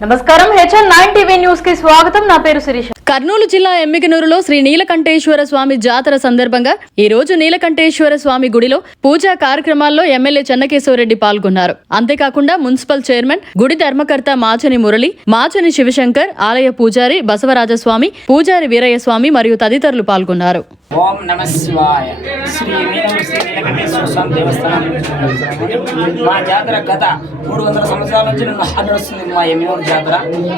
నమస్కారం HN nine TV న్యూస్కి స్వాగతం. నా పేరు శిరీష. కర్నూలు జిల్లా ఎమ్మిగనూరులో శ్రీ నీలకంఠేశ్వర స్వామి జాతర సందర్భంగా ఈ రోజు నీలకంఠేశ్వర స్వామి గుడిలో పూజా కార్యక్రమాల్లో ఎమ్మెల్యే చెన్నకేశవరెడ్డి పాల్గొన్నారు. అంతేకాకుండా మున్సిపల్ చైర్మన్ గుడి ధర్మకర్త మాచని మురళి మాచని శివశంకర్ ఆలయ పూజారి బసవరాజస్వామి పూజారి వీరయ్య స్వామి మరియు తదితరులు పాల్గొన్నారు. ఓం నమ శివాయ. శ్రీ నీలమ శ్రీ నీలకంఠేశ్వర స్వామి దేవస్థానం మా జాతర గత మూడు వందల సంవత్సరాల నుంచి నన్ను నడుస్తుంది మా ఎమ్మెల్యే జాతర.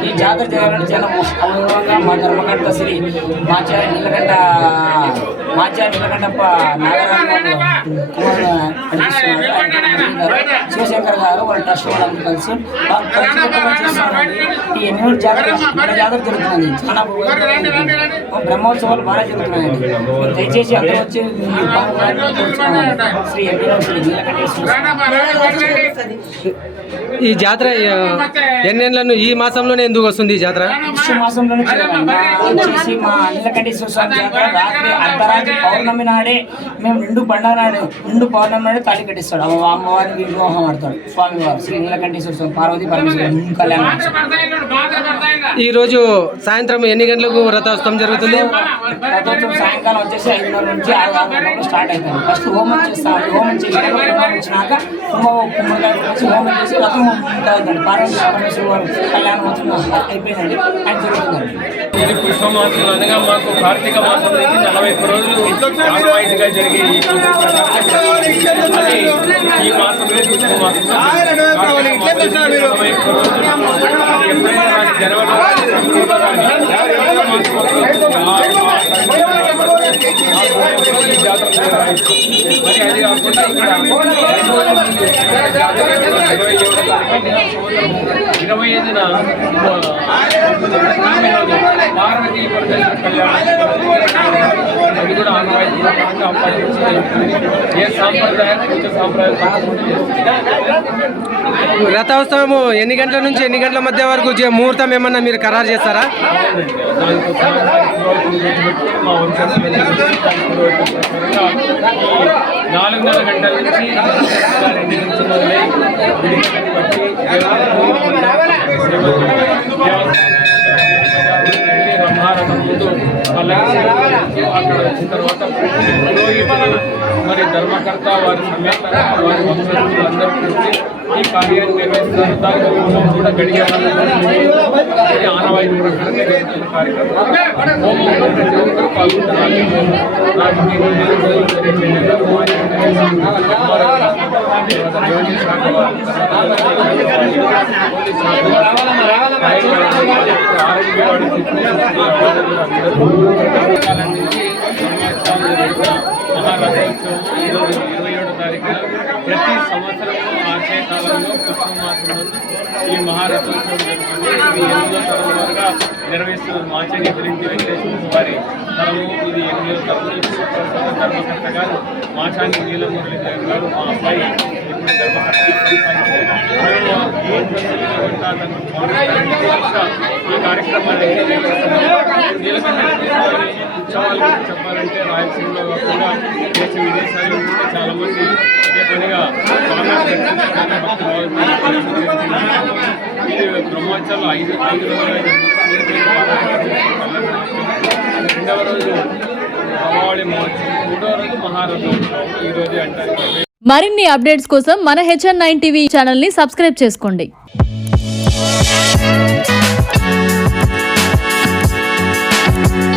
ఈ జాతర జరగాలంటే జనం అమూలంగా మా ధర్మకర్త శ్రీ మాచార్య నీలకంఠ మాచార్య నీలకంఠప్ప నాగరాజు శివశంకర్ గారు వాళ్ళ ట్రస్ట్ వాళ్ళందరూ కలిసి ఈ ఎమ్మెనూరు జాతర జాతర జరుగుతుంది చాలా బ్రహ్మోత్సవాలు బాగా జరుగుతున్నాయండి. దయచేసి అందరూ వచ్చి. శ్రీ ఈ జాతర ఆ, ఎన్నేళ్ళను ఈ మాసంలోనే ఎందుకు వస్తుంది ఈ జాతర? మాసంలోనే మా నీలకంఠేశ్వర స్వామి జాతర రాత్రి అర్ధరాత్రి పౌర్ణమి నాడే మేము నిండు పండుగ నాడు నిండు పౌర్ణమి నాడే తాళి కట్టిస్తాడు. అమ్మ అమ్మవారిని వివాహం ఆడతాడు స్వామివారు శ్రీ నీలకంఠేశ్వర స్వామి పార్వతి పరమేశ్వర కళ్యాణం ఈ రోజు సాయంత్రం ఎన్ని గంటలకు రథోత్సవం జరుగుతుంది? రథోత్సవం సాయంకాలం వచ్చేసి ఐదున్నర నుంచి ఆరు గంటలకు స్టార్ట్ అవుతుంది. ఫస్ట్ హోమం చేస్తాం హోమం చేసినాక కుంభం వచ్చినాక వచ్చి హోమం చేసి రథం అవుతుంది. పార్వతీ పరమేశ్వర వారు కళ్యాణం అవుతుంది అయిపోయిందండి. ఆయన జరుగుతుందండి ఇది పుష్పమాసం అనగా మాకు కార్తీక మాసం నుంచి నలభై ఒక్క రోజులు ఆనవాయితీగా జరిగే ఈ ఈ మాసంలో పుష్పమాసంలో కార్తీక మాసం నలభై ఒక్క రోజులు అది ఎప్పుడైనా కానీ జనవరి ఫిబ్రవరి ఈ జాతర నిర్వహిస్తాం. మరి అది కాకుండా ఇక్కడ రెండు రోజుల ముందు జాతర ఇరవై ఏడో తారీఖు ఇరవై ఐదున పార్వతీ పరమేశ్వర కళ్యాణం అది కూడా పాటించి ఏ సాంప్రదాయం. రథోత్సవము ఎన్ని గంటల నుంచి ఎన్ని గంటల మధ్య వరకు ముహూర్తం ఏమన్నా మీరు ఖరారు చేస్తారా నాలుగున్నర గంటల నుంచి బ్రహ్మారథం ముందు అక్కడ వచ్చిన తర్వాత మరి ధర్మకర్త వారి సమేతంగా వారి వంశస్థులు కలిసి ఈ కార్యాన్ని నిర్వహిస్తారు దానికి హోమం కూడా గడియారాలు ఆనవాయితీ ప్రకారం కార్యక్రమం హోమంలో ప్రతి పాల్గొంటున్నారు మహారథోత్సవం ఈరోజు ఇరవై ఏడో తారీఖున ప్రతి సంవత్సరం ఆశయ కాలంలో పుష్పమాసంలో ఈ మహారథోత్సవం జరుగుతుంది ఇది ఎనిమిదో తరం వరకు నిర్వహిస్తున్న మాచని గురించి వెంకటేశ్వర వారి తరము ఇది ఎనిమిదో తరం ధర్మకర్త గారు మాచాని నీల మురళీధర్ గారు మా అబ్బాయి ఇప్పుడు ధర్మకర్త ఈ కార్యక్రమాన్ని ఉత్సవాలు చెప్పాలంటే రాయలసీమలో కూడా దేశ విదేశాల్లో కూడా చాలా మంది ఇదే పనిగా ఇది బ్రహ్మోత్సవాలు ఐదు ఐదు రెండవ రోజు అమ్మవాడి మహోత్సవం మూడవ రోజు మహారథోత్సవం ఈ రోజు అంటారు మరిన్ని అప్డేట్స్ కోసం మన హెచ్ఎన్ నైన్ టీవీ ఛానల్ని సబ్స్క్రైబ్ చేసుకోండి.